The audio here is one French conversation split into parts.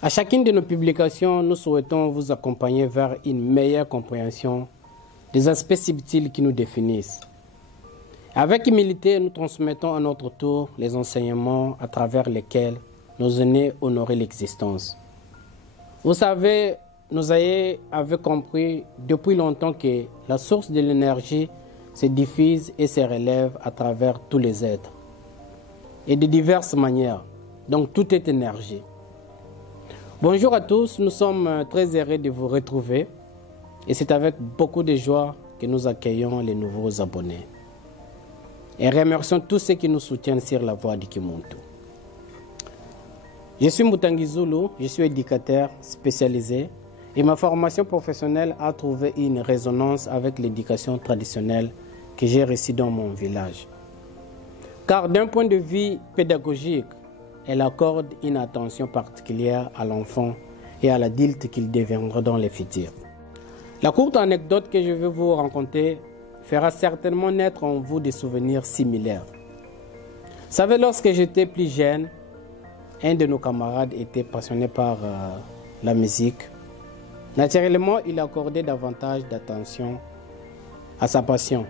À chacune de nos publications, nous souhaitons vous accompagner vers une meilleure compréhension des aspects subtils qui nous définissent. Avec humilité, nous transmettons à notre tour les enseignements à travers lesquels nos aînés honoraient l'existence. Vous savez, nous avez compris depuis longtemps que la source de l'énergie se diffuse et se relève à travers tous les êtres et de diverses manières. Donc tout est énergie. Bonjour à tous, nous sommes très heureux de vous retrouver et c'est avec beaucoup de joie que nous accueillons les nouveaux abonnés. Et remercions tous ceux qui nous soutiennent sur la voie du Kimuntu. Je suis Mutangi Zulu, je suis éducateur spécialisé et ma formation professionnelle a trouvé une résonance avec l'éducation traditionnelle que j'ai reçue dans mon village. Car d'un point de vue pédagogique, elle accorde une attention particulière à l'enfant et à l'adulte qu'il deviendra dans le futur. La courte anecdote que je vais vous raconter fera certainement naître en vous des souvenirs similaires. Vous savez, lorsque j'étais plus jeune, un de nos camarades était passionné par la musique. Naturellement, il accordait davantage d'attention à sa passion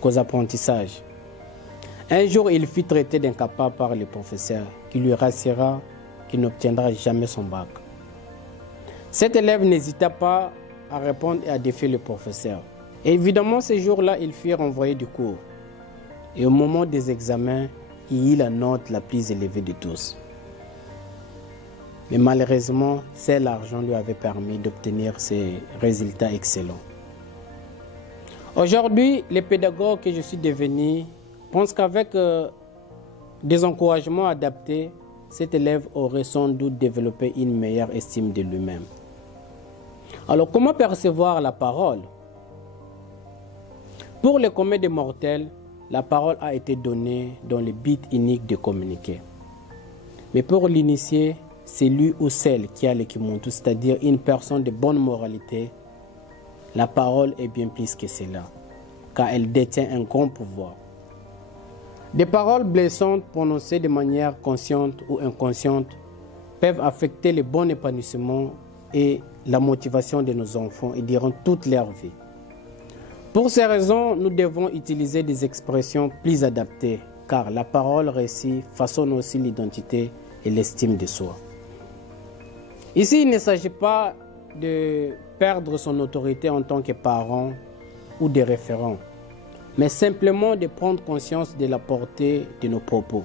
qu'aux apprentissages. Un jour, il fut traité d'incapable par le professeur qui lui rassura qu'il n'obtiendra jamais son bac. Cet élève n'hésita pas à répondre et à défier le professeur. Et évidemment, ce jour-là, il fut renvoyé du cours. Et au moment des examens, il eut la note la plus élevée de tous. Mais malheureusement, seul l'argent lui avait permis d'obtenir ces résultats excellents. Aujourd'hui, les pédagogues que je suis devenu pense qu'avec des encouragements adaptés, cet élève aurait sans doute développé une meilleure estime de lui-même. Alors, comment percevoir la parole? Pour le commun des mortels, la parole a été donnée dans le but unique de communiquer. Mais pour l'initié, c'est lui ou celle qui a le Kimuntu, c'est-à-dire une personne de bonne moralité, la parole est bien plus que cela, car elle détient un grand pouvoir. Des paroles blessantes prononcées de manière consciente ou inconsciente peuvent affecter le bon épanouissement et la motivation de nos enfants et durant toute leur vie. Pour ces raisons, nous devons utiliser des expressions plus adaptées, car la parole reçue façonne aussi l'identité et l'estime de soi. Ici, il ne s'agit pas de perdre son autorité en tant que parent ou de référent, mais simplement de prendre conscience de la portée de nos propos.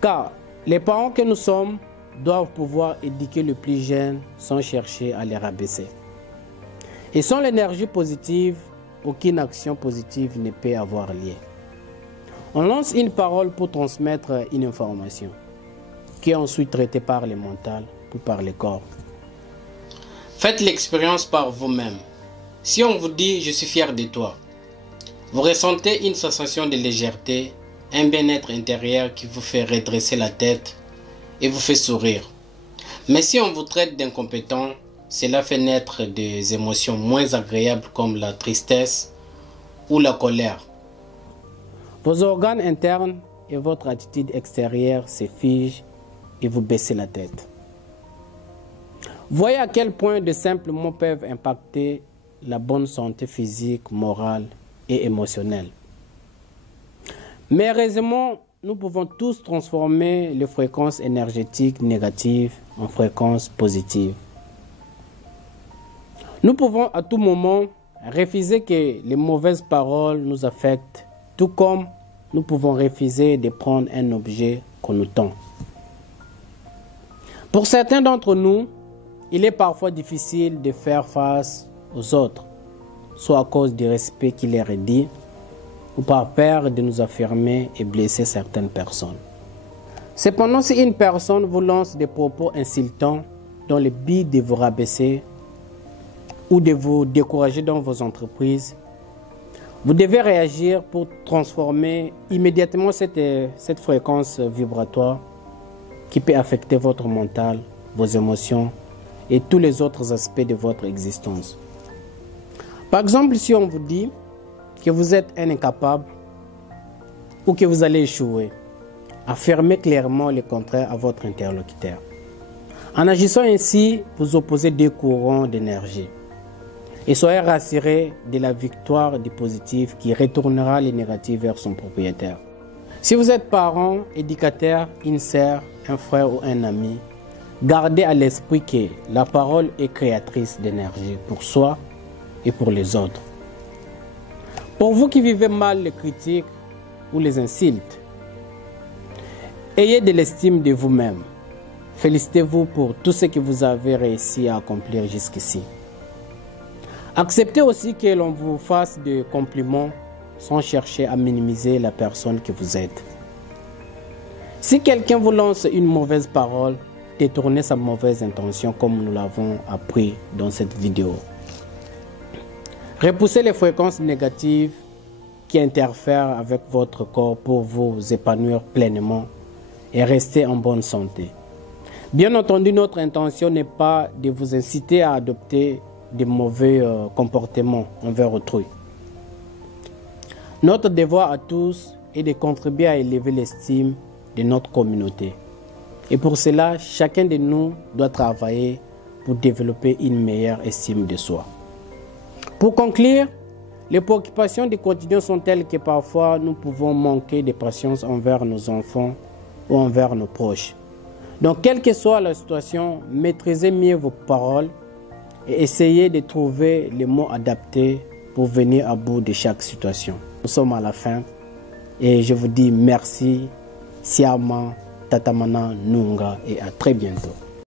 Car les parents que nous sommes doivent pouvoir éduquer le plus jeune sans chercher à les rabaisser. Et sans l'énergie positive, aucune action positive ne peut avoir lieu. On lance une parole pour transmettre une information, qui est ensuite traitée par le mental ou par le corps. Faites l'expérience par vous-même. Si on vous dit « je suis fier de toi », vous ressentez une sensation de légèreté, un bien-être intérieur qui vous fait redresser la tête et vous fait sourire. Mais si on vous traite d'incompétent, cela fait naître des émotions moins agréables comme la tristesse ou la colère. Vos organes internes et votre attitude extérieure se figent et vous baissez la tête. Voyez à quel point de simples mots peuvent impacter la bonne santé physique, morale et émotionnelle. Mais heureusement, nous pouvons tous transformer les fréquences énergétiques négatives en fréquences positives. Nous pouvons à tout moment refuser que les mauvaises paroles nous affectent, tout comme nous pouvons refuser de prendre un objet qu'on nous tend. Pour certains d'entre nous, il est parfois difficile de faire face aux autres, soit à cause du respect qui leur est dit, ou par peur de nous affirmer et blesser certaines personnes. Cependant, si une personne vous lance des propos insultants dans le but de vous rabaisser ou de vous décourager dans vos entreprises, vous devez réagir pour transformer immédiatement cette fréquence vibratoire qui peut affecter votre mental, vos émotions et tous les autres aspects de votre existence. Par exemple, si on vous dit que vous êtes un incapable ou que vous allez échouer, affirmez clairement le contraire à votre interlocuteur. En agissant ainsi, vous opposez deux courants d'énergie. Et soyez rassurés de la victoire du positif qui retournera les négatifs vers son propriétaire. Si vous êtes parent, éducateur, une sœur, un frère ou un ami, gardez à l'esprit que la parole est créatrice d'énergie pour soi et pour les autres. Pour vous qui vivez mal les critiques ou les insultes, ayez de l'estime de vous-même. Félicitez-vous pour tout ce que vous avez réussi à accomplir jusqu'ici. Acceptez aussi que l'on vous fasse des compliments sans chercher à minimiser la personne que vous êtes. Si quelqu'un vous lance une mauvaise parole, détournez sa mauvaise intention comme nous l'avons appris dans cette vidéo. Repoussez les fréquences négatives qui interfèrent avec votre corps pour vous épanouir pleinement et rester en bonne santé. Bien entendu, notre intention n'est pas de vous inciter à adopter de mauvais comportements envers autrui. Notre devoir à tous est de contribuer à élever l'estime de notre communauté. Et pour cela, chacun de nous doit travailler pour développer une meilleure estime de soi. Pour conclure, les préoccupations du quotidien sont telles que parfois nous pouvons manquer de patience envers nos enfants ou envers nos proches. Donc, quelle que soit la situation, maîtrisez mieux vos paroles et essayez de trouver les mots adaptés pour venir à bout de chaque situation. Nous sommes à la fin et je vous dis merci, Siama, Tatamana, Nunga et à très bientôt.